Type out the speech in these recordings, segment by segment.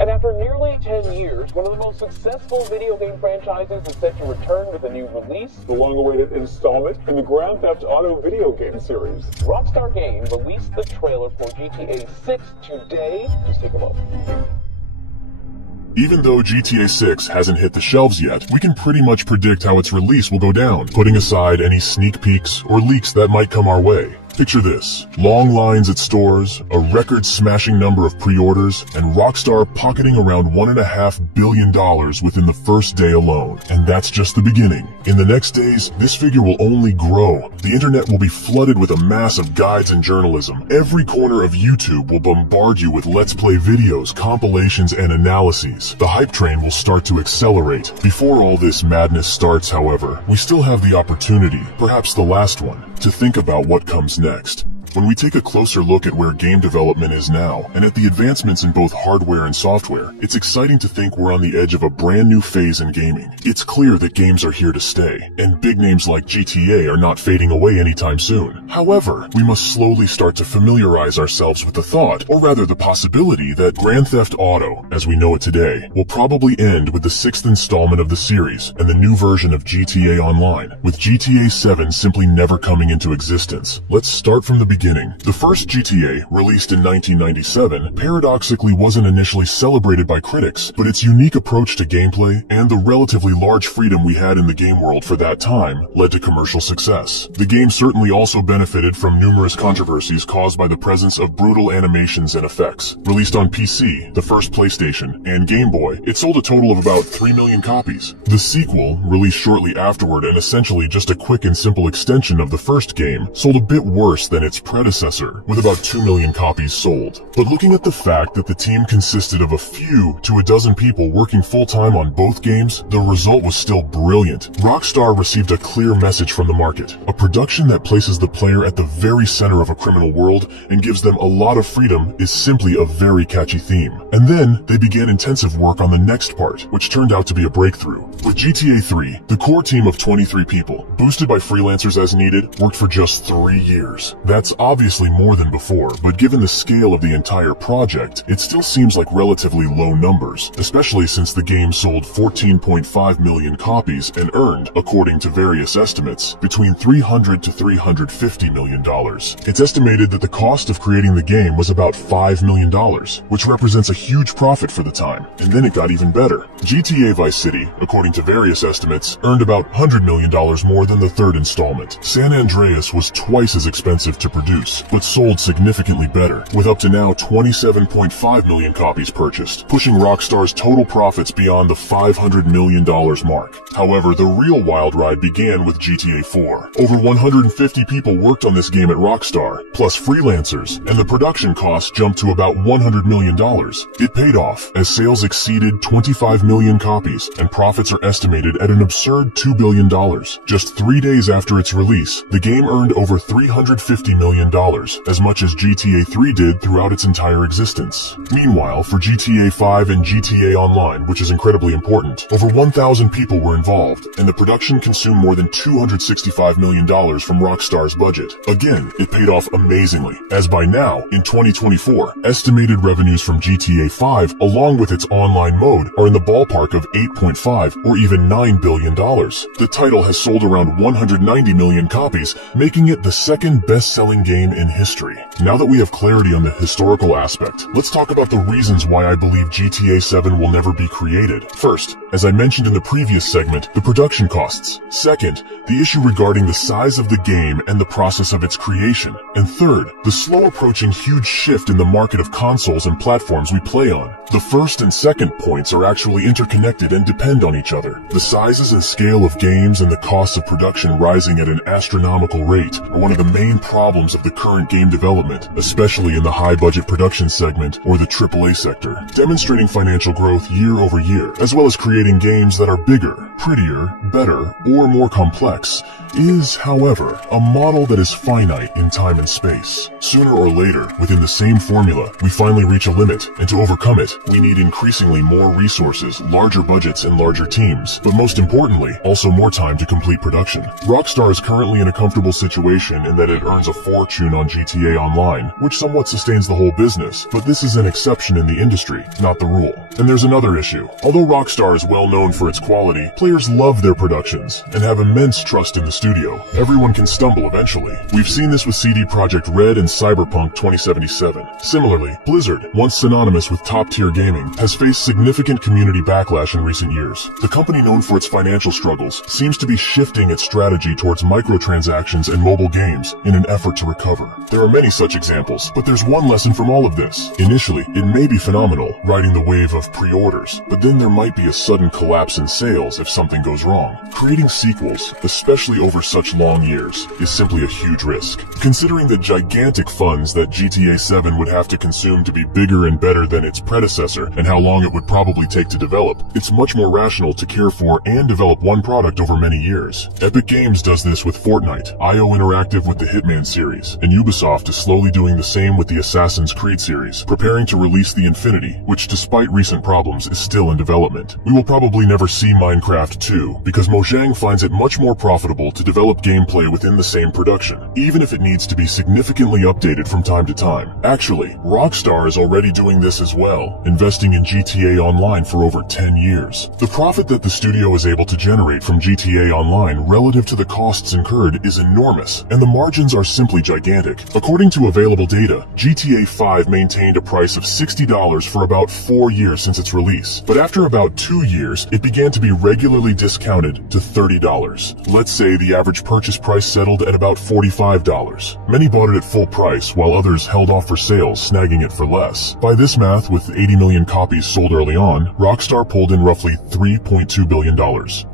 And after nearly 10 years, one of the most successful video game franchises is set to return with a new release, the long-awaited installment in the Grand Theft Auto video game series. Rockstar Games released the trailer for GTA 6 today. Just take a look. Even though GTA 6 hasn't hit the shelves yet, we can pretty much predict how its release will go down, putting aside any sneak peeks or leaks that might come our way. Picture this: long lines at stores, a record-smashing number of pre-orders, and Rockstar pocketing around $1.5 billion within the first day alone. And that's just the beginning. In the next days, this figure will only grow. The internet will be flooded with a mass of guides and journalism. Every corner of YouTube will bombard you with Let's Play videos, compilations, and analyses. The hype train will start to accelerate. Before all this madness starts, however, we still have the opportunity, perhaps the last one, to think about what comes next. When we take a closer look at where game development is now, and at the advancements in both hardware and software, it's exciting to think we're on the edge of a brand new phase in gaming. It's clear that games are here to stay, and big names like GTA are not fading away anytime soon. However, we must slowly start to familiarize ourselves with the thought, or rather the possibility, that Grand Theft Auto, as we know it today, will probably end with the 6th installment of the series, and the new version of GTA Online, with GTA 7 simply never coming into existence. Let's start from the beginning. The first GTA, released in 1997, paradoxically wasn't initially celebrated by critics, but its unique approach to gameplay and the relatively large freedom we had in the game world for that time led to commercial success. The game certainly also benefited from numerous controversies caused by the presence of brutal animations and effects. Released on PC, the first PlayStation, and Game Boy, it sold a total of about 3 million copies. The sequel, released shortly afterward and essentially just a quick and simple extension of the first game, sold a bit worse than its predecessor, with about 2 million copies sold. But looking at the fact that the team consisted of a few to a dozen people working full-time on both games, the result was still brilliant. Rockstar received a clear message from the market, a production that places the player at the very center of a criminal world and gives them a lot of freedom is simply a very catchy theme. And then, they began intensive work on the next part, which turned out to be a breakthrough. With GTA 3, the core team of 23 people, boosted by freelancers as needed, worked for just 3 years. That's obviously more than before, but given the scale of the entire project, it still seems like relatively low numbers, especially since the game sold 14.5 million copies and earned, according to various estimates, between $300 to $350 million. It's estimated that the cost of creating the game was about $5 million, which represents a huge profit for the time. And then it got even better. GTA Vice City, according to various estimates, earned about $100 million more than the third installment. San Andreas was twice as expensive to produce, but sold significantly better, with up to now 27.5 million copies purchased, pushing Rockstar's total profits beyond the $500 million mark. However, the real wild ride began with GTA 4. Over 150 people worked on this game at Rockstar, plus freelancers, and the production cost jumped to about $100 million. It paid off, as sales exceeded 25 million copies, and profits are estimated at an absurd $2 billion. Just 3 days after its release, the game earned over $350 million, as much as GTA 3 did throughout its entire existence. Meanwhile, for GTA 5 and GTA Online, which is incredibly important, over 1,000 people were involved, and the production consumed more than $265 million from Rockstar's budget. Again, it paid off amazingly, as by now, in 2024, estimated revenues from GTA 5, along with its online mode, are in the ballpark of $8.5 or even $9 billion. The title has sold around 190 million copies, making it the second best-selling game in history. Now that we have clarity on the historical aspect, let's talk about the reasons why I believe GTA 7 will never be created. First, as I mentioned in the previous segment, the production costs. Second, the issue regarding the size of the game and the process of its creation. And third, the slow approaching huge shift in the market of consoles and platforms we play on. The first and second points are actually interconnected and depend on each other. The sizes and scale of games and the costs of production rising at an astronomical rate are one of the main problems of the current game development, especially in the high-budget production segment or the AAA sector, demonstrating financial growth year over year, as well as creating games that are bigger, prettier, better, or more complex is, however, a model that is finite in time and space. Sooner or later, within the same formula, we finally reach a limit, and to overcome it, we need increasingly more resources, larger budgets, and larger teams, but most importantly, also more time to complete production. Rockstar is currently in a comfortable situation in that it earns a fortune on GTA Online, which somewhat sustains the whole business, but this is an exception in the industry, not the rule. And there's another issue. Although Rockstar is well known for its quality, players love their productions and have immense trust in the studio. Everyone can stumble eventually. We've seen this with CD Projekt Red and Cyberpunk 2077. Similarly, Blizzard, once synonymous with top-tier gaming, has faced significant community backlash in recent years. The company, known for its financial struggles, seems to be shifting its strategy towards microtransactions and mobile games in an effort to recover. There are many such examples, but there's one lesson from all of this. Initially, it may be phenomenal, riding the wave of pre-orders, but then there might be a sudden collapse in sales if something goes wrong. Creating sequels, especially over such long years, is simply a huge risk. Considering the gigantic funds that GTA 7 would have to consume to be bigger and better than its predecessor, and how long it would probably take to develop, it's much more rational to care for and develop one product over many years. Epic Games does this with Fortnite, IO Interactive with the Hitman series, and Ubisoft is slowly doing the same with the Assassin's Creed series, preparing to release the Infinity, which despite recent problems is still in development. We will probably never see Minecraft 2, because Mojang finds it much more profitable to develop gameplay within the same production, even if it needs to be significantly updated from time to time. Actually, Rockstar is already doing this as well, investing in GTA Online for over 10 years. The profit that the studio is able to generate from GTA Online relative to the costs incurred is enormous, and the margins are simply gigantic. According to available data, GTA 5 maintained a price of $60 for about 4 years since its release, but after about 2 years, it began to be regularly discounted to $30. Let's say the average purchase price settled at about $45. Many bought it at full price, while others held off for sales, snagging it for less. By this math, with 80 million copies sold early on, Rockstar pulled in roughly $3.2 billion.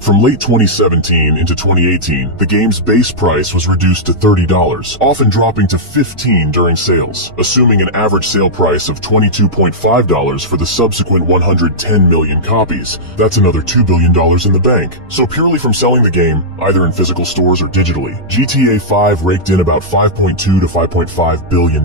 From late 2017 into 2018, the game's base price was reduced to $30, often dropping to $15 during sales, assuming an average sale price of $22.5 for the subsequent 110 million copies. That's another $2 billion in the bank. So purely from selling the game, either in physical stores or digitally, GTA 5 raked in about $5.2 to $5.5 billion.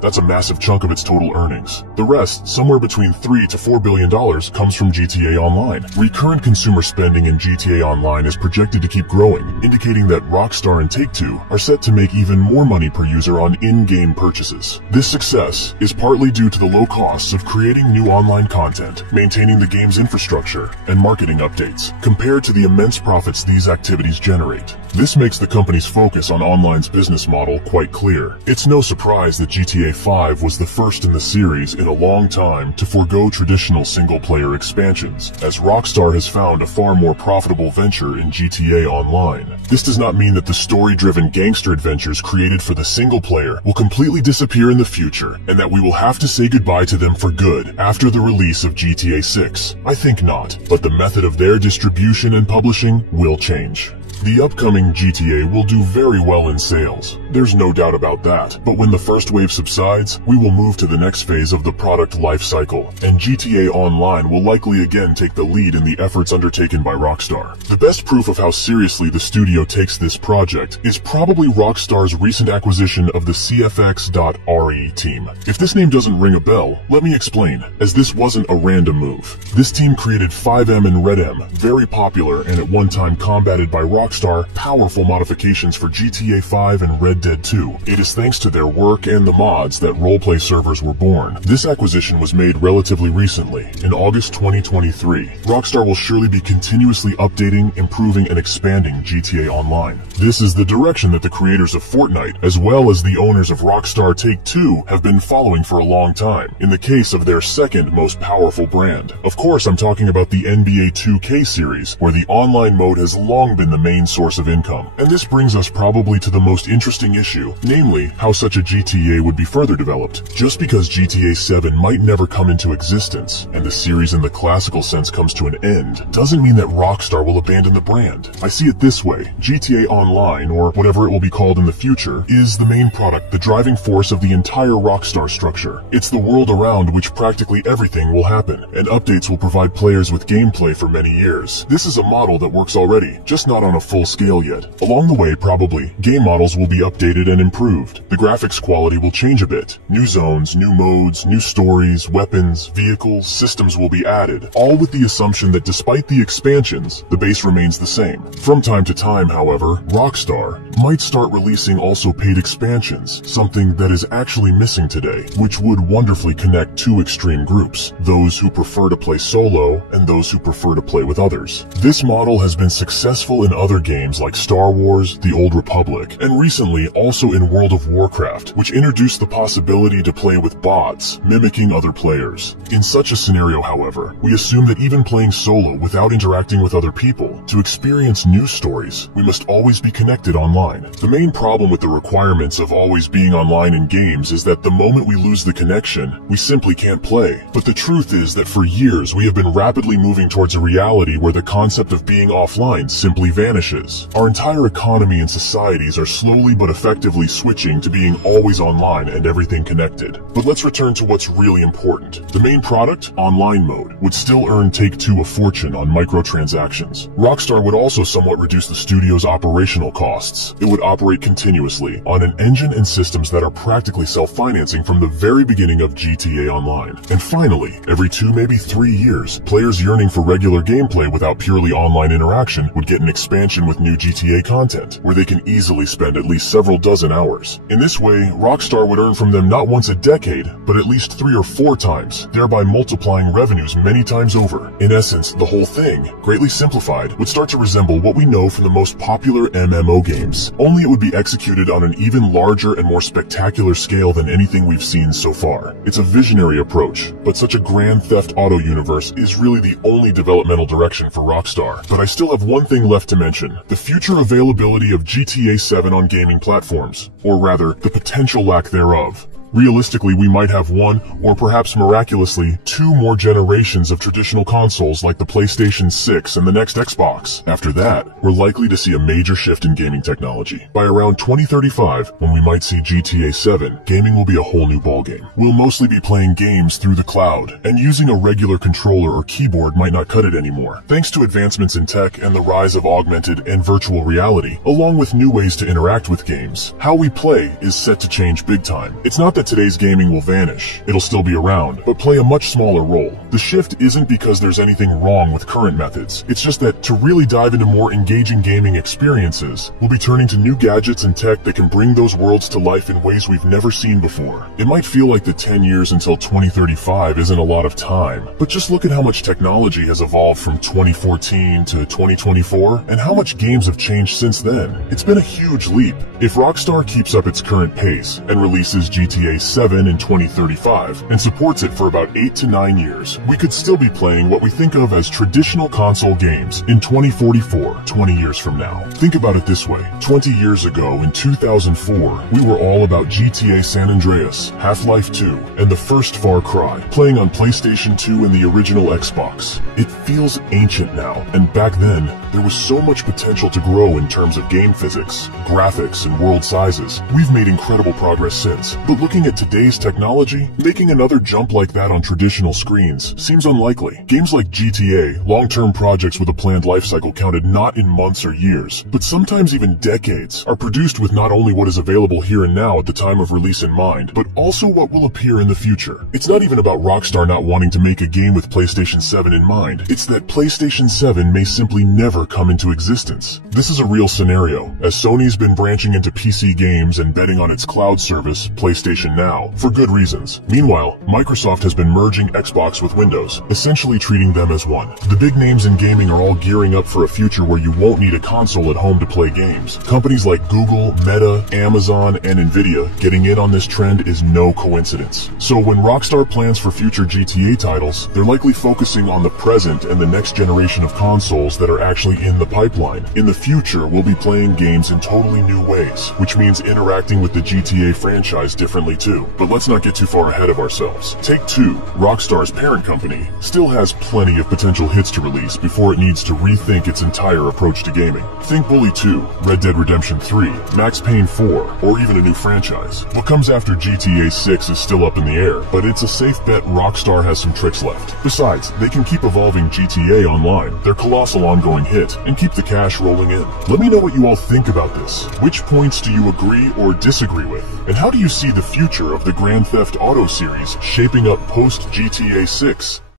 That's a massive chunk of its total earnings. The rest, somewhere between $3 to $4 billion, comes from GTA Online. Recurrent consumer spending in GTA Online is projected to keep growing, indicating that Rockstar and Take-Two are set to make even more money per user on in-game purchases. This success is partly due to the low costs of creating new online content, maintaining the game's infrastructure, and marketing updates, compared to the immense profits these activities generate. This makes the company's focus on online's business model quite clear. It's no surprise that GTA 5 was the first in the series in a long time to forego traditional single-player expansions, as Rockstar has found a far more profitable venture in GTA Online. This does not mean that the story-driven gangster adventures created for the single-player will completely disappear in the future, and that we will have to say goodbye to them for good after the release of GTA 6. I think not, but the method of their distribution and publishing will change. The upcoming GTA will do very well in sales, there's no doubt about that, but when the first wave subsides, we will move to the next phase of the product life cycle, and GTA Online will likely again take the lead in the efforts undertaken by Rockstar. The best proof of how seriously the studio takes this project is probably Rockstar's recent acquisition of the CFX.RE team. If this name doesn't ring a bell, let me explain, as this wasn't a random move. This team created 5M and Red M, very popular and at one time combated by Rockstar, powerful modifications for GTA 5 and Red Dead 2. It is thanks to their work and the mods that roleplay servers were born. This acquisition was made relatively recently, in August 2023. Rockstar will surely be continuously updating, improving, and expanding GTA Online. This is the direction that the creators of Fortnite, as well as the owners of Rockstar Take-Two, have been following for a long time, in the case of their second most powerful brand. Of course, I'm talking about the NBA 2K series, where the online mode has long been the main main source of income. And this brings us probably to the most interesting issue, namely, how such a GTA would be further developed. Just because GTA 7 might never come into existence, and the series in the classical sense comes to an end, doesn't mean that Rockstar will abandon the brand. I see it this way: GTA Online, or whatever it will be called in the future, is the main product, the driving force of the entire Rockstar structure. It's the world around which practically everything will happen, and updates will provide players with gameplay for many years. This is a model that works already, just not on a full scale yet. Along the way, probably, game models will be updated and improved. The graphics quality will change a bit. New zones, new modes, new stories, weapons, vehicles, systems will be added, all with the assumption that despite the expansions, the base remains the same. From time to time, however, Rockstar might start releasing also paid expansions, something that is actually missing today, which would wonderfully connect two extreme groups, those who prefer to play solo and those who prefer to play with others. This model has been successful in other games like Star Wars, The Old Republic, and recently also in World of Warcraft, which introduced the possibility to play with bots, mimicking other players. In such a scenario, however, we assume that even playing solo without interacting with other people, to experience new stories, we must always be connected online. The main problem with the requirements of always being online in games is that the moment we lose the connection, we simply can't play. But the truth is that for years we have been rapidly moving towards a reality where the concept of being offline simply vanishes. Our entire economy and societies are slowly but effectively switching to being always online and everything connected. But let's return to what's really important. The main product, online mode, would still earn Take-Two a fortune on microtransactions. Rockstar would also somewhat reduce the studio's operational costs. It would operate continuously on an engine and systems that are practically self-financing from the very beginning of GTA Online. And finally, every 2, maybe 3 years, players yearning for regular gameplay without purely online interaction would get an expansion with new GTA content, where they can easily spend at least several dozen hours. In this way, Rockstar would earn from them not once a decade, but at least 3 or 4 times, thereby multiplying revenues many times over. In essence, the whole thing, greatly simplified, would start to resemble what we know from the most popular MMO games, only it would be executed on an even larger and more spectacular scale than anything we've seen so far. It's a visionary approach, but such a Grand Theft Auto universe is really the only developmental direction for Rockstar. But I still have one thing left to mention: the future availability of GTA 7 on gaming platforms, or rather, the potential lack thereof. Realistically, we might have 1, or perhaps miraculously, 2 more generations of traditional consoles like the PlayStation 6 and the next Xbox. After that, we're likely to see a major shift in gaming technology. By around 2035, when we might see GTA 7, gaming will be a whole new ballgame. We'll mostly be playing games through the cloud, and using a regular controller or keyboard might not cut it anymore. Thanks to advancements in tech and the rise of augmented and virtual reality, along with new ways to interact with games, how we play is set to change big time. It's not that today's gaming will vanish. It'll still be around, but play a much smaller role. The shift isn't because there's anything wrong with current methods. It's just that to really dive into more engaging gaming experiences, we'll be turning to new gadgets and tech that can bring those worlds to life in ways we've never seen before. It might feel like the 10 years until 2035 isn't a lot of time, but just look at how much technology has evolved from 2014 to 2024, and how much games have changed since then. It's been a huge leap. If Rockstar keeps up its current pace and releases GTA 7 in 2035 and supports it for about 8 to 9 years, we could still be playing what we think of as traditional console games in 2044, 20 years from now. Think about it this way: 20 years ago, in 2004, we were all about GTA San Andreas, Half-Life 2, and the first Far Cry, playing on PlayStation 2 and the original Xbox. It feels ancient now, and back then, there was so much potential to grow in terms of game physics, graphics, and world sizes. We've made incredible progress since, but looking at today's technology, making another jump like that on traditional screens seems unlikely. Games like GTA, long-term projects with a planned lifecycle counted not in months or years, but sometimes even decades, are produced with not only what is available here and now at the time of release in mind, but also what will appear in the future. It's not even about Rockstar not wanting to make a game with PlayStation 7 in mind. It's that PlayStation 7 may simply never come into existence. This is a real scenario, as Sony's been branching into PC games and betting on its cloud service, PlayStation Now, for good reasons. Meanwhile, Microsoft has been merging Xbox with windows, essentially treating them as one. The big names in gaming are all gearing up for a future where you won't need a console at home to play games. Companies like Google, Meta, Amazon, and Nvidia getting in on this trend is no coincidence. So when Rockstar plans for future GTA titles, they're likely focusing on the present and the next generation of consoles that are actually in the pipeline. In the future, we'll be playing games in totally new ways, which means interacting with the GTA franchise differently too. But let's not get too far ahead of ourselves. Take-Two, Rockstar's parent company, still has plenty of potential hits to release before it needs to rethink its entire approach to gaming. Think Bully 2, Red Dead Redemption 3, Max Payne 4, or even a new franchise. What comes after GTA 6 is still up in the air, but it's a safe bet Rockstar has some tricks left. Besides, they can keep evolving GTA Online, their colossal ongoing hit, and keep the cash rolling in. Let me know what you all think about this. Which points do you agree or disagree with? And how do you see the future of the Grand Theft Auto series shaping up post GTA 6?